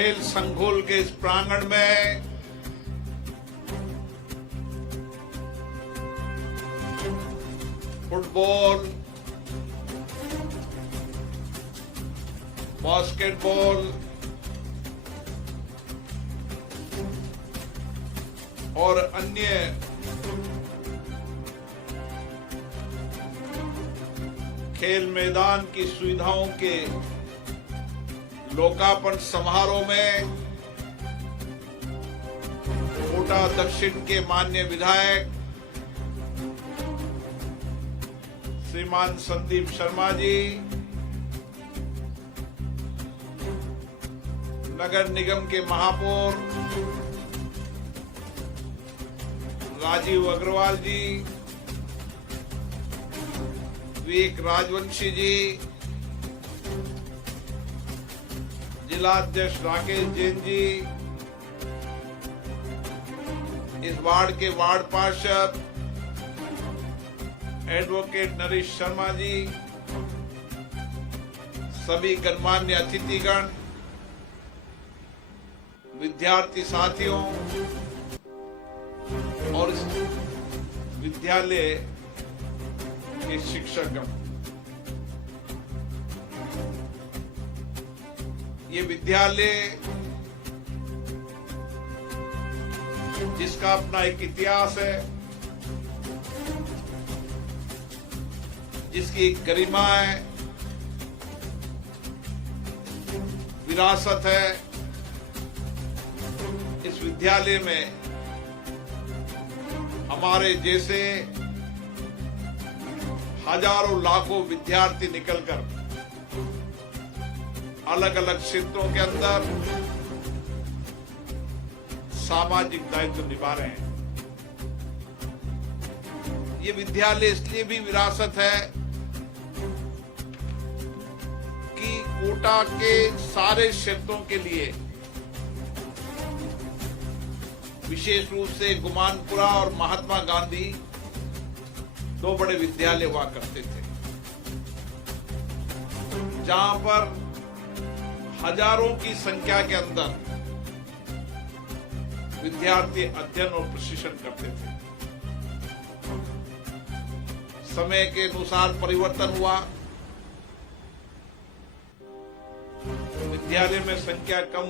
खेल संकुल के इस प्रांगण में फुटबॉल, बास्केटबॉल और अन्य खेल मैदान की सुविधाओं के लोकार्पण समारोह में कोटा दक्षिण के माननीय विधायक श्रीमान संदीप शर्मा जी, नगर निगम के महापौर राजीव अग्रवाल जी, विवेक राजवंशी जी, जिलाध्यक्ष राकेश जैन जी, इस वार्ड के वार्ड पार्षद एडवोकेट नरेश शर्मा जी, सभी गणमान्य अतिथिगण, विद्यार्थी साथियों और इस विद्यालय के शिक्षकगण, ये विद्यालय जिसका अपना एक इतिहास है, जिसकी एक गरिमा है, विरासत है, इस विद्यालय में हमारे जैसे हजारों लाखों विद्यार्थी निकलकर अलग अलग क्षेत्रों के अंदर सामाजिक दायित्व निभा रहे हैं। ये विद्यालय इसलिए भी विरासत है कि कोटा के सारे क्षेत्रों के लिए, विशेष रूप से गुमानपुरा और महात्मा गांधी दो बड़े विद्यालय हुआ करते थे, जहां पर हजारों की संख्या के अंदर विद्यार्थी अध्ययन और प्रशिक्षण करते थे। समय के अनुसार परिवर्तन हुआ, विद्यालय में संख्या कम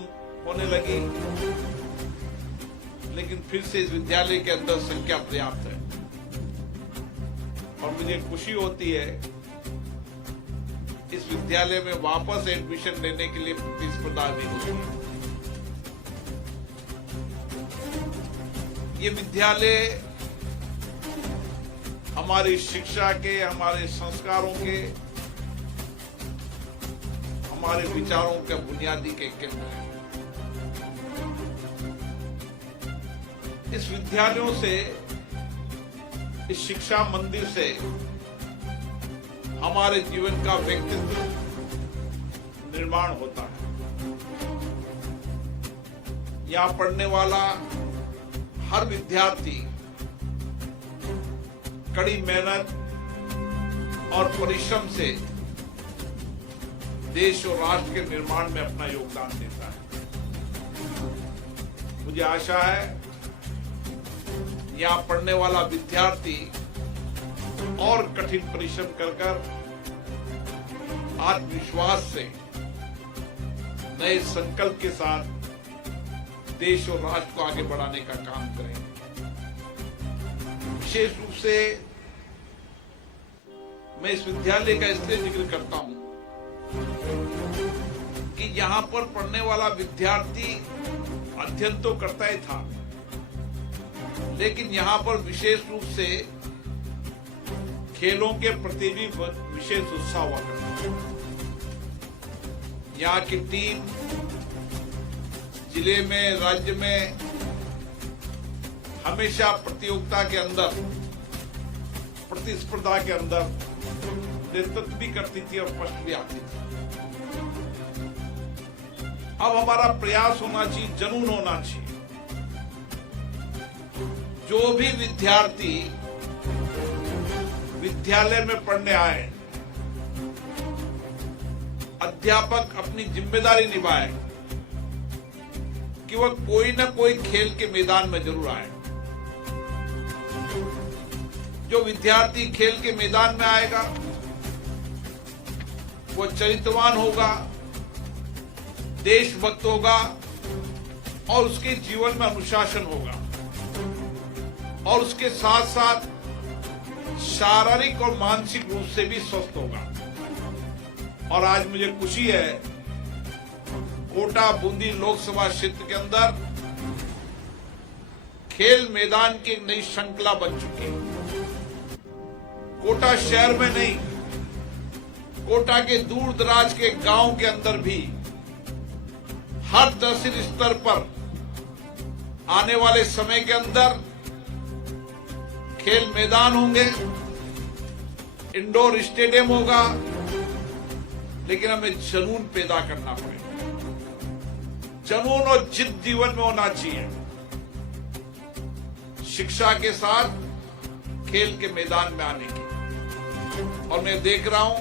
होने लगी, लेकिन फिर से इस विद्यालय के अंदर संख्या पर्याप्त है और मुझे खुशी होती है इस विद्यालय में वापस एडमिशन लेने के लिए प्रतिस्पर्धा भी होती है। ये विद्यालय हमारी शिक्षा के, हमारे संस्कारों के, हमारे विचारों के बुनियादी के केंद्र है। इस विद्यालयों से, इस शिक्षा मंदिर से हमारे जीवन का व्यक्तित्व निर्माण होता है। यहाँ पढ़ने वाला हर विद्यार्थी कड़ी मेहनत और परिश्रम से देश और राष्ट्र के निर्माण में अपना योगदान देता है। मुझे आशा है यहाँ पढ़ने वाला विद्यार्थी और कठिन परिश्रम कर आत्मविश्वास से, नए संकल्प के साथ देश और राष्ट्र को आगे बढ़ाने का काम करें। विशेष रूप से मैं इस विद्यालय का इसलिए जिक्र करता हूं कि यहां पर पढ़ने वाला विद्यार्थी अध्ययन तो करता ही था, लेकिन यहां पर विशेष रूप से खेलों के प्रति भी विशेष उत्साह हुआ करता है। यहाँ की टीम जिले में, राज्य में हमेशा प्रतियोगिता के अंदर, प्रतिस्पर्धा के अंदर नेतृत्व भी करती थी और फर्स्ट भी आती थी। अब हमारा प्रयास होना चाहिए, जुनून होना चाहिए। जो भी विद्यार्थी विद्यालय में पढ़ने आए, अध्यापक अपनी जिम्मेदारी निभाए कि वह कोई ना कोई खेल के मैदान में जरूर आए। जो विद्यार्थी खेल के मैदान में आएगा वो चरित्रवान होगा, देशभक्त होगा और उसके जीवन में अनुशासन होगा और उसके साथ साथ शारीरिक और मानसिक रूप से भी स्वस्थ होगा। और आज मुझे खुशी है, कोटा बूंदी लोकसभा क्षेत्र के अंदर खेल मैदान की एक नई श्रृंखला बन चुकी है। कोटा शहर में नहीं, कोटा के दूर दराज के गांव के अंदर भी हर तहसील स्तर पर आने वाले समय के अंदर खेल मैदान होंगे, इंडोर स्टेडियम होगा, लेकिन हमें जुनून पैदा करना पड़ेगा। जुनून और जिद जीवन में होना चाहिए। शिक्षा के साथ खेल के मैदान में आने की। और मैं देख रहा हूं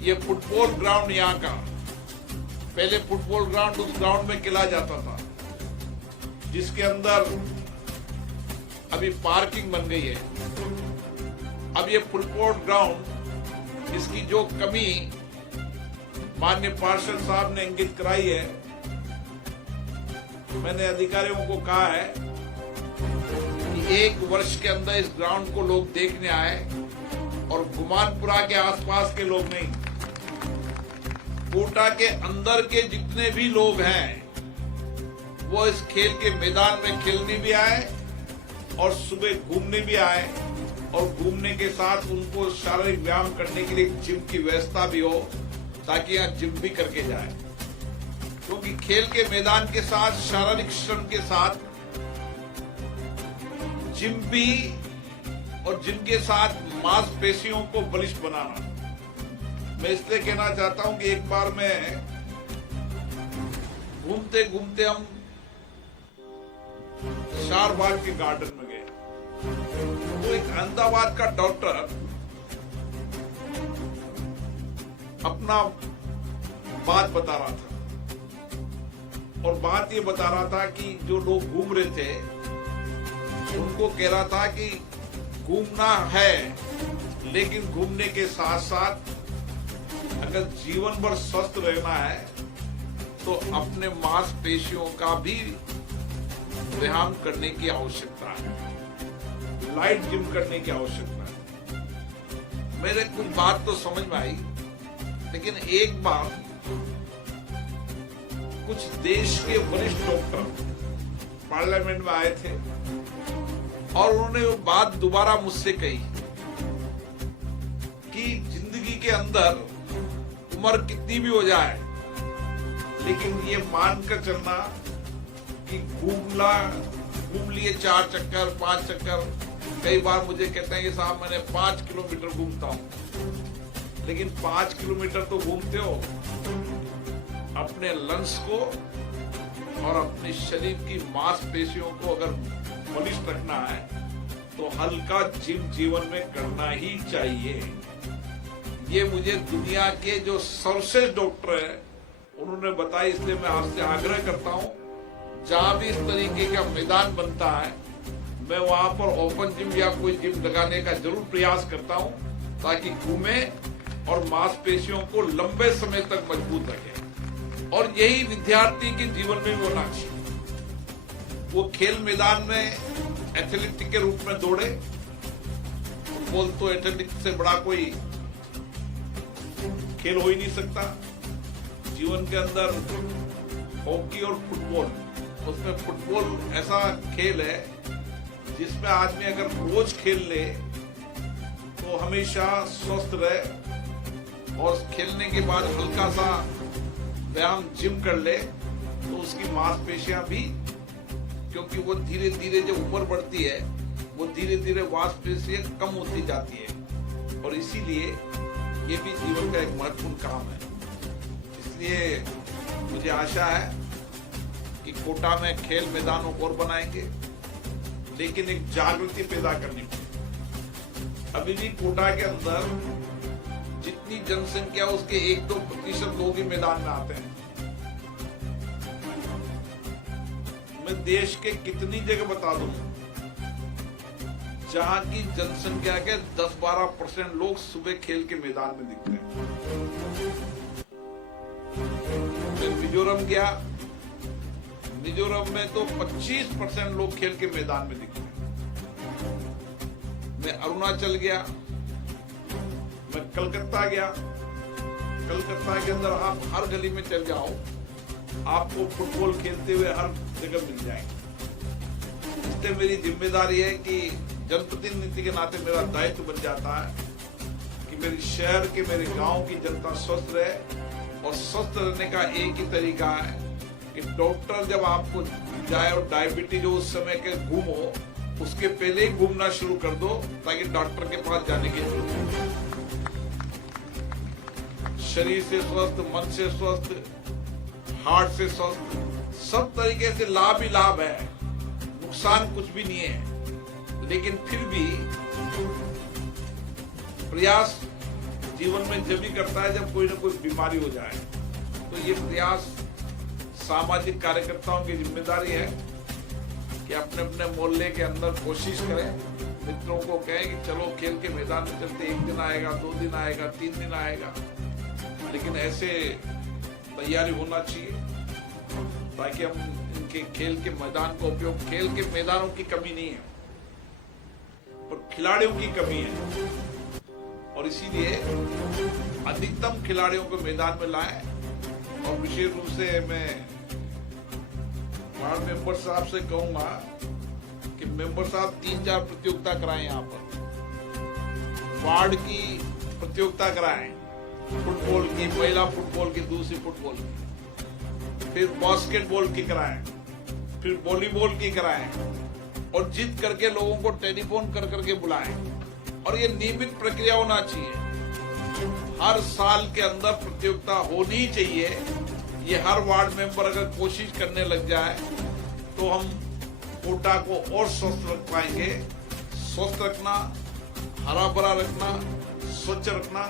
ये फुटबॉल ग्राउंड यहां का, पहले फुटबॉल ग्राउंड उस ग्राउंड में खेला जाता था जिसके अंदर अभी पार्किंग बन गई है। अब ये फुटबॉल ग्राउंड, इसकी जो कमी माननीय पार्षद साहब ने इंगित कराई है, मैंने अधिकारियों को कहा है कि 1 वर्ष के अंदर इस ग्राउंड को लोग देखने आए और गुमानपुरा के आसपास के लोग नहीं, कोटा के अंदर के जितने भी लोग हैं वो इस खेल के मैदान में खेलने भी आए और सुबह घूमने भी आए और घूमने के साथ उनको शारीरिक व्यायाम करने के लिए जिम की व्यवस्था भी हो ताकि यहाँ जिम भी करके जाए। क्योंकि खेल के मैदान के साथ शारीरिक श्रम के साथ जिम भी, और जिम के साथ मांसपेशियों को बलिष्ठ बनाना। मैं इसलिए कहना चाहता हूं कि एक बार मैं घूमते घूमते हम शारबाग के गार्डन में गए, तो एक अहमदाबाद का डॉक्टर अपना बात बता रहा था और बात ये बता रहा था कि जो लोग घूम रहे थे उनको कह रहा था कि घूमना है, लेकिन घूमने के साथ साथ अगर जीवन भर स्वस्थ रहना है तो अपने मांसपेशियों का भी व्यायाम करने की आवश्यकता है, लाइट जिम करने की आवश्यकता है। मेरे कुछ बात तो समझ में आई, लेकिन एक बार कुछ देश के वरिष्ठ डॉक्टर पार्लियामेंट में आए थे और उन्होंने वो बात दोबारा मुझसे कही कि जिंदगी के अंदर उम्र कितनी भी हो जाए, लेकिन ये मानकर चलना कि घूम लिए 4 चक्कर 5 चक्कर। कई बार मुझे कहते हैं कि साहब मैंने 5 किलोमीटर घूमता हूं, लेकिन 5 किलोमीटर तो घूमते हो, अपने लंग्स को और अपने शरीर की मांसपेशियों को अगर बलिष्ठ रखना है तो हल्का जिम जीवन में करना ही चाहिए। ये मुझे दुनिया के जो सर्वश्रेष्ठ डॉक्टर हैं उन्होंने बताया, इसलिए मैं आपसे आग्रह करता हूं जहां भी इस तरीके का मैदान बनता है मैं वहां पर ओपन जिम या कोई जिम लगाने का जरूर प्रयास करता हूं ताकि घूमे और मांसपेशियों को लंबे समय तक मजबूत रखे। और यही विद्यार्थी के जीवन में भी होना चाहिए। वो खेल मैदान में एथलेटिक के रूप में दौड़े, फुटबॉल तो एथलेटिक से बड़ा कोई खेल हो ही नहीं सकता। जीवन के अंदर हॉकी और फुटबॉल, उसमें फुटबॉल ऐसा खेल है जिसमें आदमी अगर रोज खेल ले तो हमेशा स्वस्थ रहे और खेलने के बाद हल्का सा व्यायाम जिम कर ले तो उसकी मांसपेशियां भी, क्योंकि वो धीरे धीरे जब उम्र बढ़ती है वो धीरे धीरे मांसपेशियां कम होती जाती है और इसीलिए ये भी जीवन का एक महत्वपूर्ण काम है। इसलिए मुझे आशा है कि कोटा में खेल मैदानों को और बनाएंगे, लेकिन एक जागृति पैदा करनी पड़ेगी। अभी भी कोटा के अंदर जितनी जनसंख्या उसके 1-2% लोग ही मैदान में आते हैं। मैं देश के कितनी जगह बता दूं जहां की जनसंख्या के 10-12% लोग सुबह खेल के मैदान में दिखते हैं। मैं मिजोरम गया, मिजोरम में तो 25% लोग खेल के मैदान में दिखते हैं। मैं अरुणाचल गया, मैं कलकत्ता गया, कलकत्ता के अंदर आप हर गली में चल जाओ, आपको फुटबॉल खेलते हुए हर जगह मिल जाएंगे। इसलिए मेरी जिम्मेदारी है कि जनप्रतिनिधि के नाते मेरा दायित्व बन जाता है कि मेरे शहर के, मेरे गांव की जनता स्वस्थ रहे। और स्वस्थ रहने का एक ही तरीका है कि डॉक्टर जब आपको जाए और डायबिटीज जो उस समय के घूमो, उसके पहले ही घूमना शुरू कर दो ताकि डॉक्टर के पास जाने की जरूरत नहीं। शरीर से स्वस्थ, मन से स्वस्थ, हार्ट से स्वस्थ, सब तरीके से लाभ ही लाभ है, नुकसान कुछ भी नहीं है। लेकिन फिर भी प्रयास जीवन में जब भी करता है जब कोई ना कोई बीमारी हो जाए, तो ये प्रयास सामाजिक कार्यकर्ताओं की जिम्मेदारी है कि अपने अपने मोहल्ले के अंदर कोशिश करें, मित्रों को कहें कि चलो खेल के मैदान में चलते, 1 दिन आएगा, 2 दिन आएगा, 3 दिन आएगा, लेकिन ऐसे तैयारी होना चाहिए ताकि हम इनके खेल के मैदान का उपयोग, खेल के मैदानों की कमी नहीं है पर खिलाड़ियों की कमी है, और इसीलिए अधिकतम खिलाड़ियों को मैदान में लाएं। और विशेष रूप से मैं वार्ड मेंबर साहब से कहूंगा कि मेंबर साहब 3-4 प्रतियोगिता कराएं, यहाँ पर वार्ड की प्रतियोगिता कराएं, फुटबॉल की, महिला फुटबॉल की, दूसरी फुटबॉल की, फिर बास्केटबॉल की कराएं, फिर वॉलीबॉल की कराएं, और जीत करके लोगों को टेलीफोन कर करके बुलाएं। और ये नियमित प्रक्रिया होना चाहिए, हर साल के अंदर प्रतियोगिता होनी चाहिए। ये हर वार्ड मेंबर अगर कोशिश करने लग जाए तो हम कोटा को और स्वस्थ रख पाएंगे। स्वस्थ रखना, हरा भरा रखना, स्वच्छ रखना,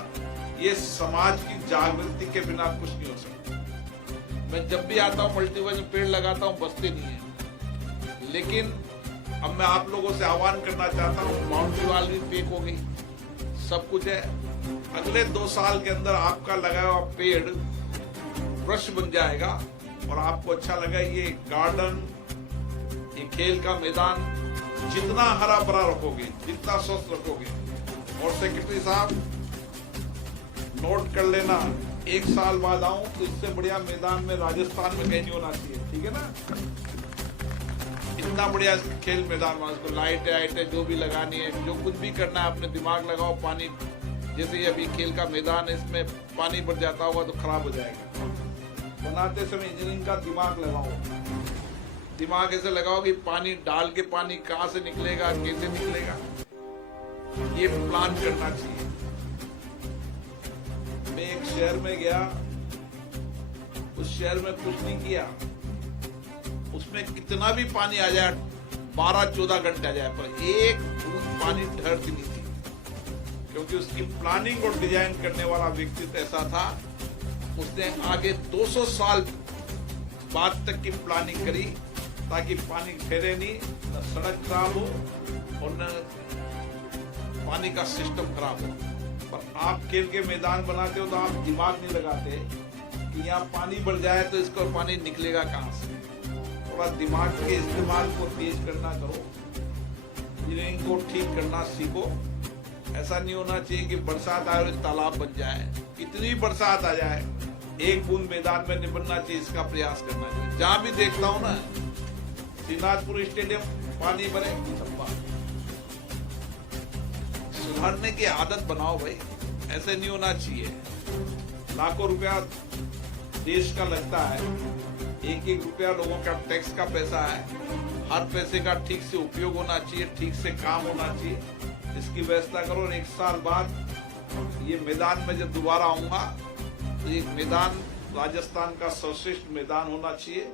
ये समाज की जागृति के बिना कुछ नहीं हो सकता। मैं जब भी आता हूँ मल्टीपल में पेड़ लगाता हूँ, बसते नहीं है, लेकिन अब मैं आप लोगों से आह्वान करना चाहता हूँ, बाउंड्री वाल भी पेक हो गई, सब कुछ है, अगले 2 साल के अंदर आपका लगाया हुआ पेड़ वृक्ष बन जाएगा और आपको अच्छा लगा। ये गार्डन, ये खेल का मैदान जितना हरा भरा रखोगे, जितना स्वस्थ रखोगे, और सेक्रेटरी साहब नोट कर लेना, 1 साल बाद आऊं तो इससे बढ़िया मैदान में राजस्थान में कहीं नहीं होना चाहिए, ठीक है ना? इतना बढ़िया खेल मैदान में, उसको लाइटें जो भी लगानी है, जो कुछ भी करना है अपने दिमाग लगाओ। पानी जैसे ये अभी खेल का मैदान है, इसमें पानी बढ़ जाता होगा तो खराब हो जाएगा। बनाते समय इंजीनियरिंग का दिमाग लगाओ, दिमाग ऐसे लगाओ कि पानी डाल के पानी कहाँ से निकलेगा, कैसे निकलेगा, ये प्लान करना चाहिए। मैं एक शहर में गया, उस शहर में कुछ नहीं किया, उसमें कितना भी पानी आ जाए, 12-14 घंटे आ जाए, पर एक बूंद पानी ठहरती नहीं थी, क्योंकि उसकी प्लानिंग और डिजाइन करने वाला व्यक्तित्व ऐसा था, उसने आगे 200 साल बाद तक की प्लानिंग करी ताकि पानी ठहरे नहीं, न सड़क खराब हो और न पानी का सिस्टम खराब हो। पर आप खेल के मैदान बनाते हो तो आप दिमाग नहीं लगाते कि यहाँ पानी बढ़ जाए तो इसको पानी निकलेगा कहाँ से। थोड़ा दिमाग के इस्तेमाल को तेज करना करो, इंजीनियरिंग को ठीक करना सीखो। ऐसा नहीं होना चाहिए कि बरसात आए और तालाब बन जाए, इतनी बरसात आ जाए एक बूंद मैदान में नहीं बनना चाहिए, इसका प्रयास करना चाहिए। जहां भी देखता हूँ ना, श्रीनाथपुर स्टेडियम पानी भरे, सुधारने की आदत बनाओ भाई, ऐसे नहीं होना चाहिए। लाखों रुपया देश का लगता है, 1-1 रुपया लोगों का टैक्स का पैसा है, हर पैसे का ठीक से उपयोग होना चाहिए, ठीक से काम होना चाहिए, इसकी व्यवस्था करो। और 1 साल बाद ये मैदान में जब दोबारा आऊंगा तो ये मैदान राजस्थान का सर्वश्रेष्ठ मैदान होना चाहिए।